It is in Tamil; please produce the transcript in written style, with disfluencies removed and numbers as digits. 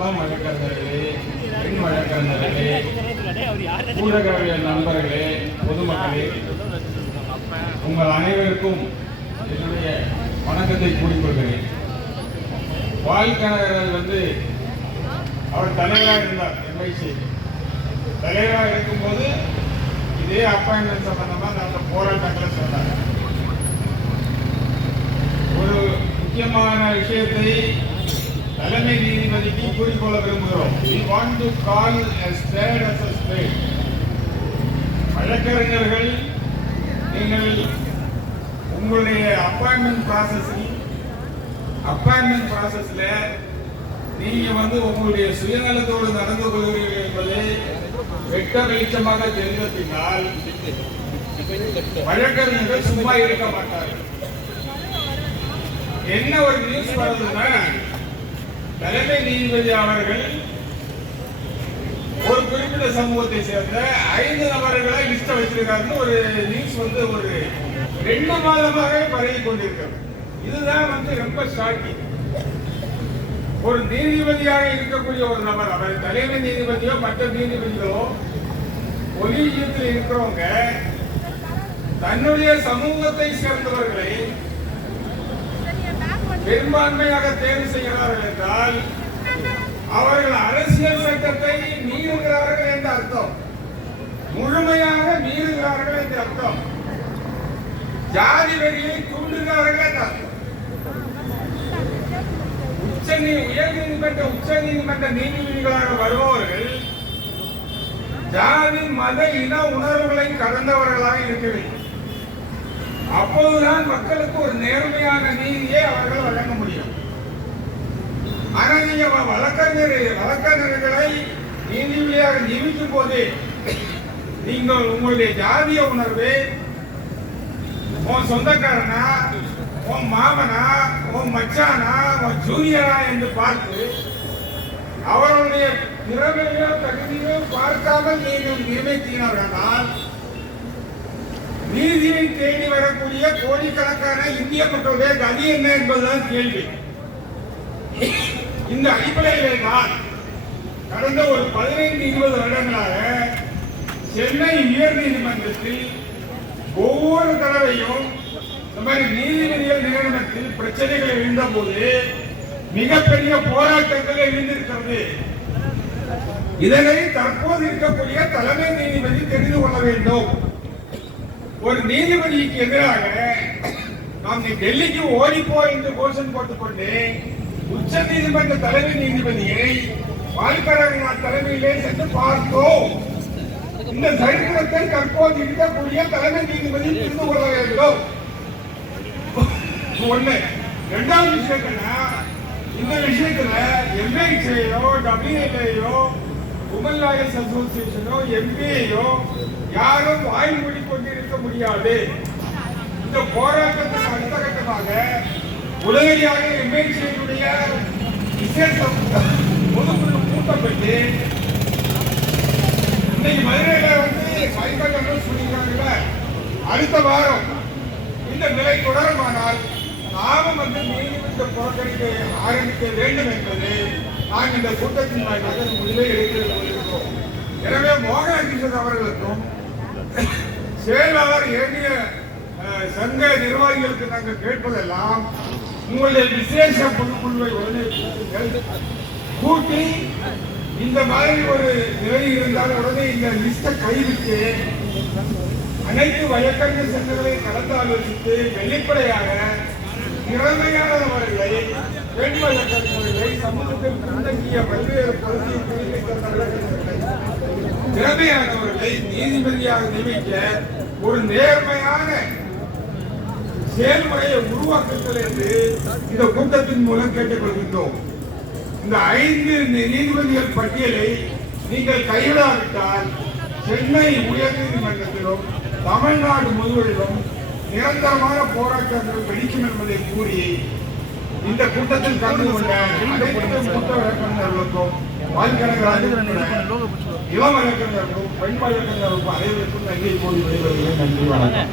இளம் வழக்கறிஞர்களே, பெண் வழக்கறிஞர்களே, ஊடகவியல் நண்பர்களே, பொதுமக்களே, உங்கள் அனைவருக்கும் என்னுடைய வணக்கத்தை கூறிக்கொள்கிறேன். வாழ்க்கணவர் அவர் தலைவராக இருந்தார். எம்ஐசி தலைவராக இருக்கும்போது இதே அப்பாயின்மெண்ட் சம்பந்தமாக அந்த போராட்டங்களை சொன்னார். ஒரு முக்கியமான விஷயத்தை தலைமை நீதிபதிக்கு கூறிக்கொள்ள விரும்புகிறோம். We want to call a spade as a spade. வழக்கறிஞர்கள், நீங்கள் உங்களுடைய அப்பாயின்மெண்ட் ப்ராசஸ்ல நீங்க உங்களுடைய சுயநலத்தோடு நடந்து கொள்கிறீர்கள் என்பதை வெட்ட வெளிச்சமாக தெரிந்த பின்னால் வழக்கறிஞர்கள் சும்மா இருக்க மாட்டார்கள். என்ன ஒரு நியூஸ் வருதுன்னா, தலைமை நீதிபதி அவர்கள் ஒரு குறிப்பிட்ட சமூகத்தை சேர்ந்த 5 நபர்களை லிஸ்ட் வச்சிருக்காருன்னு ஒரு நியூஸ் ஒரு 2 மாதமாக பரவி கொண்டிருக்கிறது. இதுதான் ரொம்ப ஷாக்கிங். ஒரு நீதிபதியாக இருக்கக்கூடிய ஒரு நபர், அவர் தலைமை நீதிபதியோ மற்ற நீதிபதிகளோ ஒலிஜியத்தில் இருக்கிறவங்க தன்னுடைய சமூகத்தை சேர்ந்தவர்களை பெரும்பான்மையாக தேர்வு செய்கிறார்கள் என்றால் அவர்கள் அரசியல் சட்டத்தை மீறுகிறார்கள் என்ற அர்த்தம், முழுமையாக மீறுகிறார்கள் என்ற அர்த்தம், ஜாதி வெறியை தூண்டுகிறார்கள் என்ற அர்த்தம். உச்ச நீதிமன்ற நீதிபதிகளாக வருபவர்கள் ஜாதி மத இன உணர்வுகளை கடந்தவர்களாக இருக்க வேண்டும். அப்போதுதான் மக்களுக்கு ஒரு நேர்மையான நீதியை அவர்கள் வழங்க முடியும். ஆனா நீங்க வழக்கறிஞர்களை நீதிபதியாக நியமிக்கும் போது நீங்கள் உங்களுடைய ஜாதிய உணர்வு, உன் சொந்தக்காரனா, உன் மாமனா, உன் மச்சானா, உன் ஜூனியரா என்று பார்த்து அவருடைய திறமையோ தகுதியோ பார்க்காமல் நீங்கள் நியமித்தீர்கள். நீதியை தேடி வரக்கூடிய கோடிக்கணக்கான இந்திய மக்களுடைய கதி என்ன என்பதுதான் கேள்வி. இந்த அடிப்படையிலே தான் கடந்த ஒரு 15-20 வருடங்களாக சென்னை உயர் நீதிமன்றத்தில் ஒவ்வொரு தடவையும் இந்த மாதிரி நீதிபதிகள் நியமனத்தில் பிரச்சனைகள் எழுந்த போது மிகப்பெரிய போராட்டங்கள் எழுந்திருக்கிறது. இதனை தற்போது இருக்கக்கூடிய தலைமை நீதிபதி தெரிந்து கொள்ள வேண்டும். ஒரு நீதிபதிக்கு எதிராக நாம் டெல்லிக்கு ஓடிப்போ என்று கோஷம் போட்டுக்கொண்டு உச்ச நீதிமன்ற தலைமை நீதிபதியை வாழ்க்கறிஞர் தலைமையிலே சென்று பார்த்தோம். இந்த சரித்திரத்தை தற்போது இருக்கக்கூடிய தலைமை நீதிபதி புரிந்து கொள்ள வேண்டும். ஒண்ணு. 2வது விஷயத்துல இந்த விஷயத்துல எம்ஐசியோ, WLAயோ, உமன் லாயர்ஸ் அசோசியேஷனோ, MBAயோ யாரும் வாய் மூடிக்கொண்டிருக்க முடியாது. இந்த போராட்டத்தின் அடுத்த கட்டமாக உடனடியாக எம்ஐசியுடைய விசேஷ பொதுக்குழு கூட்டப்பட்டு இன்னைக்கு மதுரையில சொல்லியிருக்காங்க. அடுத்த வாரம் இந்த நிலை தொடருமானால் நாமும் நீதிமன்ற புறக்கணிக்க ஆரம்பிக்க வேண்டும் என்பது நாம் இந்த கூட்டத்தின் வாயிலாக முடிவை எடுத்திருக்கிறோம். எனவே மோகன் கிஷோர் அவர்களுக்கும் செயலாளர் ஏனைய சங்க நிர்வாகிகளுக்கு நாங்கள் கேட்பதெல்லாம், உங்களுடைய விசேஷ பொதுக்குழுவை உடனே கூட்டி இந்த மாதிரி ஒரு நிலை இருந்தால் உடனே இந்த லிஸ்டை கைவிட்டு அனைத்து வழக்கறிஞர் சங்கங்களை கலந்து ஆலோசித்து வெளிப்படையாக திறமையானவர்களை, பெண் வழக்கறிஞர்களை, சமூகத்தில் பின்தங்கிய பல்வேறு பகுதியை திறமையானவர்களை நீதிபதியாக நியமிக்க ஒரு நேர்மையான செயல்முறையை உருவாக்குங்கள் என்று இந்த கூட்டத்தின் மூலம் கேட்டுக்கொள்கின்றோம். இந்த 5 நீதிபதிகள் பட்டியலை நீங்கள் கைவிடாவிட்டால் சென்னை உயர் நீதிமன்றத்திலும் தமிழ்நாடு முழுவதிலும் நிரந்தரமான போராட்டங்கள் வெடிக்கும் என்பதை கூறி இந்த கூட்டத்தில் கலந்து கொண்ட அனைத்து மூத்த வழக்கறிஞர்களுக்கும், இளம் வழக்கறிஞர்களுக்கும், பெண் வழக்கறிஞர்களுக்கும் அனைவருக்கும் நன்றி கூறி விடைபெறுகிறேன். நன்றி, வணக்கம்.